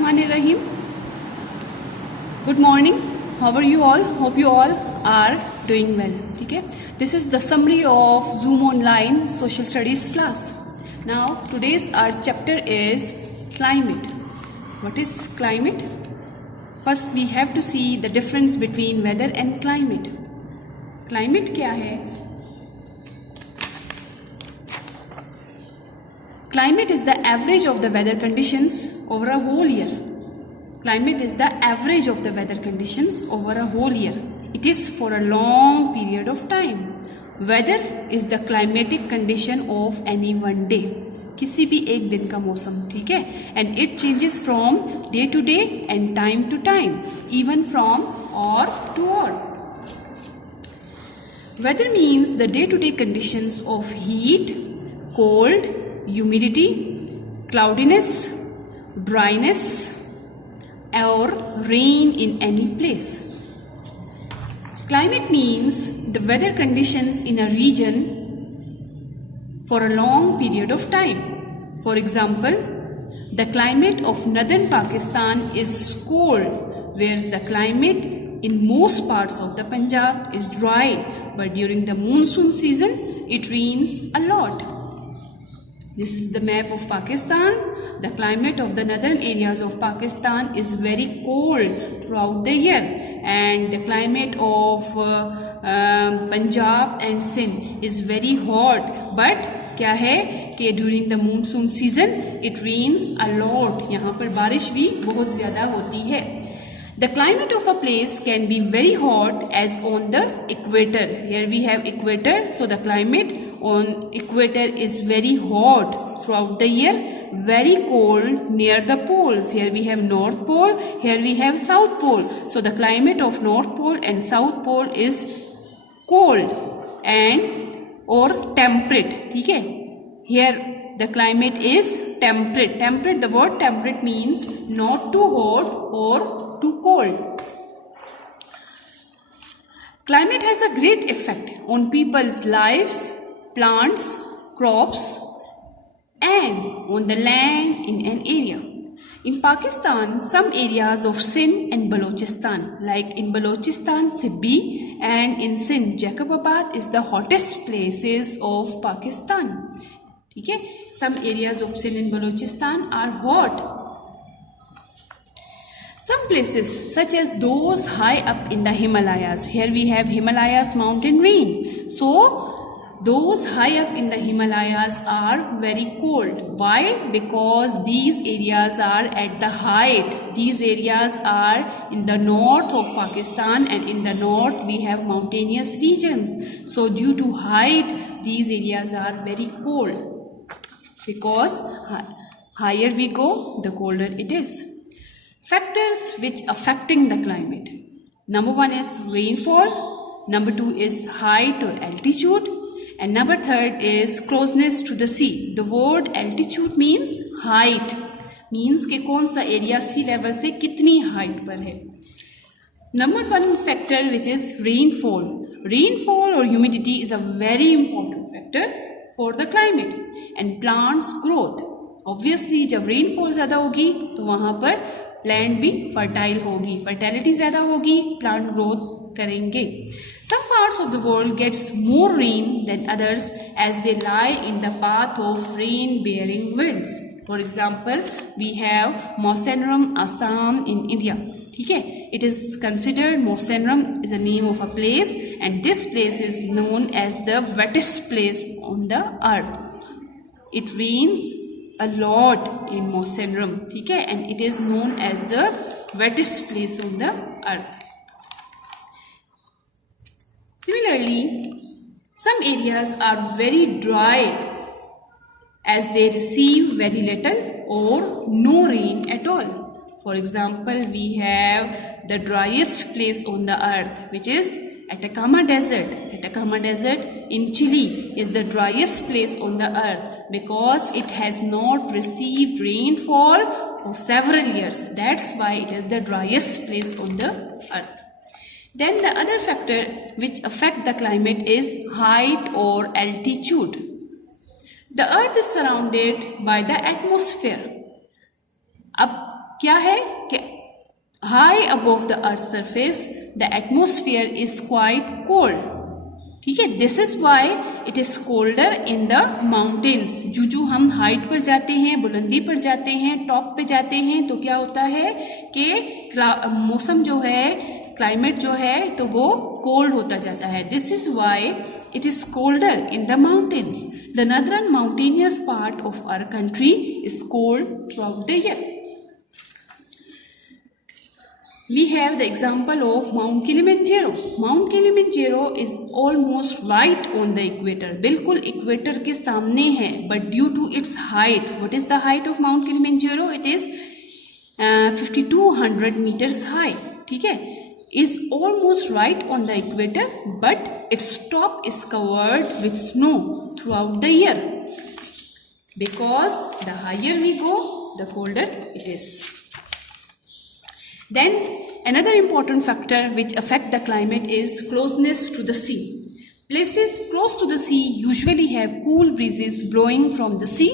Bismillahirrahmanirrahim. Good morning. How are you all? Hope you all are doing well. Okay. This is the summary of Zoom Online Social Studies class. Now today's our chapter is climate. What is climate? First we have to see the difference between weather and climate. Climate क्या है? Climate is the average of the weather conditions over a whole year. Climate is the average of the weather conditions over a whole year. It is for a long period of time. Weather is the climatic condition of any one day. किसी भी एक दिन का मौसम, ठीक है? And it changes from day to day and time to time, even from hour to hour. Weather means the day-to-day conditions of heat, cold, humidity, cloudiness, dryness, or rain in any place. Climate means the weather conditions in a region for a long period of time. For example, the climate of northern Pakistan is cold, whereas the climate in most parts of the Punjab is dry, but during the monsoon season it rains a lot. This is the map of Pakistan. The climate of the northern areas of Pakistan is very cold throughout the year, and the climate of Punjab and Sindh is very hot. But क्या है कि during the monsoon season it rains a lot. यहाँ पर बारिश भी बहुत ज़्यादा होती है. The climate of a place can be very hot as on the equator. Here we have equator, so the climate on equator is very hot throughout the year, very cold near the poles. Here we have North Pole, here we have South Pole. So the climate of North Pole and South Pole is cold and or temperate. ठीक है? Here the climate is temperate. Temperate, the word temperate means not too hot or too cold. Climate has a great effect on people's lives, plants, crops, and on the land in an area. In Pakistan, some areas of Sindh and Balochistan, like in Balochistan, Sibbi, and in Sindh, Jacobabad is the hottest places of Pakistan. ठीक है? Some areas of Sindh and Balochistan are hot. Some places, such as those high up in the Himalayas, here we have Himalayas mountain range. So, those high up in the Himalayas are very cold. Why? Because these areas are at the height. These areas are in the north of Pakistan, and in the north we have mountainous regions. So, due to height, these areas are very cold. Because higher we go, the colder it is. Factors which affecting the climate. Number 1 is rainfall. Number 2 is height or altitude. And number 3 is closeness to the sea. The word altitude means height. Means कि कौन सा area sea level से कितनी height पर है. Number 1 factor which is rainfall. Rainfall or humidity is a very important factor for the climate and plants growth. Obviously जब rainfall ज़्यादा होगी तो वहाँ पर लैंड भी फर्टाइल होगी, फर्टिलिटी ज़्यादा होगी, प्लांट ग्रोथ करेंगे. Some parts of the world gets more rain than others as they lie in the path of rain-bearing winds. For example, we have Mawsynram, Assam in India. ठीक है? It is considered Mawsynram is a name of a place, and this place is known as the wettest place on the earth. It rains a lot in Mawsynram, ठीक है? And it is known as the wettest place on the earth. Similarly, some areas are very dry as they receive very little or no rain at all. For example, we have the driest place on the earth, which is Atacama Desert. Atacama Desert in Chile is the driest place on the earth because it has not received rainfall for several years. That's why it is the driest place on the earth. Then the other factor which affect the climate is height or altitude. The earth is surrounded by the atmosphere. अब क्या है कि high above the earth surface the atmosphere is quite cold, ठीक है। This is why it is colder in the mountains. जो हम height पर जाते हैं, बुलंदी पर जाते हैं, टॉप पे जाते हैं, तो क्या होता है कि मौसम जो है, क्लाइमेट जो है, तो वो कोल्ड होता जाता है। This is why it is colder in the mountains. The northern mountainous part of our country is cold throughout the year. We have the example of Mount Kilimanjaro. Mount Kilimanjaro is almost right on the equator. बिल्कुल equator के सामने है, but due to its height, what is the height of Mount Kilimanjaro? It is 5200 meters high. ठीक है, is almost right on the equator, but its top is covered with snow throughout the year. Because the higher we go, the colder it is. Then another important factor which affect the climate is closeness to the sea. Places close to the sea usually have cool breezes blowing from the sea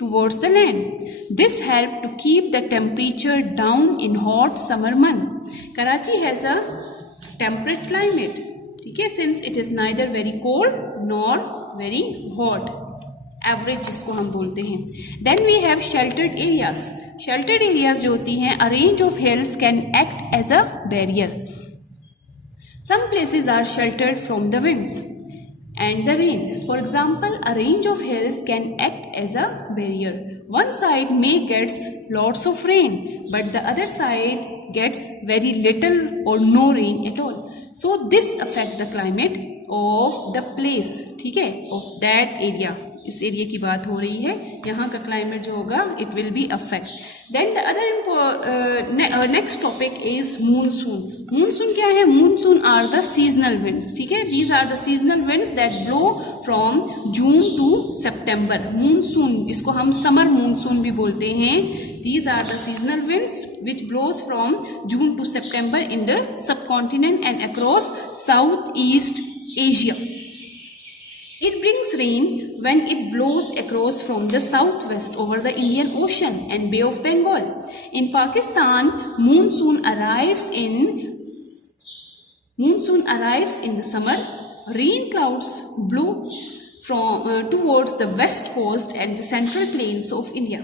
towards the land. This helps to keep the temperature down in hot summer months. Karachi has a temperate climate, ठीक है, since it is neither very cold nor very hot. Average जिसको हम बोलते हैं. Then we have sheltered areas. Sheltered areas जो होती हैं, a range of hills can act as a barrier. Some places are sheltered from the winds and the rain. For example, a range of hills can act as a barrier. One side may gets lots of rain, but the other side gets very little or no rain at all. So this affect the climate of the place, ठीक है, of that area. इस area की बात हो रही है, यहाँ का क्लाइमेट जो होगा it will be affect. Then the other next topic is monsoon. Monsoon क्या है? Monsoon are the seasonal winds, ठीक है. These are the seasonal winds that blow from June to September. Monsoon, इसको हम summer monsoon भी बोलते हैं. These are the seasonal winds which blows from June to September in the subcontinent and across Southeast Asia. It brings rain when it blows across from the southwest over the Indian Ocean and Bay of Bengal. In Pakistan, monsoon arrives in the summer. Rain clouds blow from towards the west coast and the central plains of India.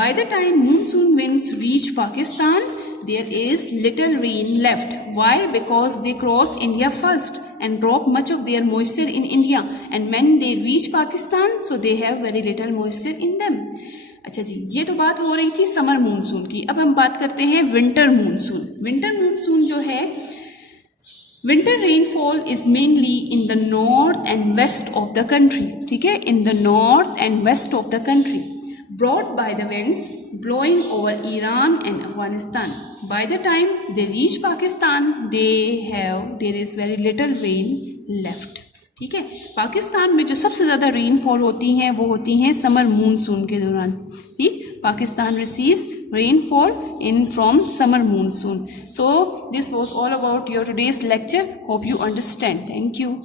By the time monsoon winds reach Pakistan, there is little rain left. Why? Because they cross India first and drop much of their moisture in India, and when they reach Pakistan, so they have very little moisture in them. अच्छा जी, ये तो बात हो रही थी summer monsoon की. अब हम बात करते हैं विंटर मानसून. विंटर मानसून जो है, winter rainfall is mainly in the north and west of the country, ठीक है, in the north and west of the country, brought by the winds blowing over Iran and Afghanistan. By the time they reach Pakistan, there is very little rain left. ठीक है, पाकिस्तान में जो सबसे ज़्यादा rainfall होती हैं वो होती हैं समर मानसून के दौरान. ठीक, Pakistan receives rainfall in from summer monsoon. So this was all about your today's lecture. Hope you understand. Thank you.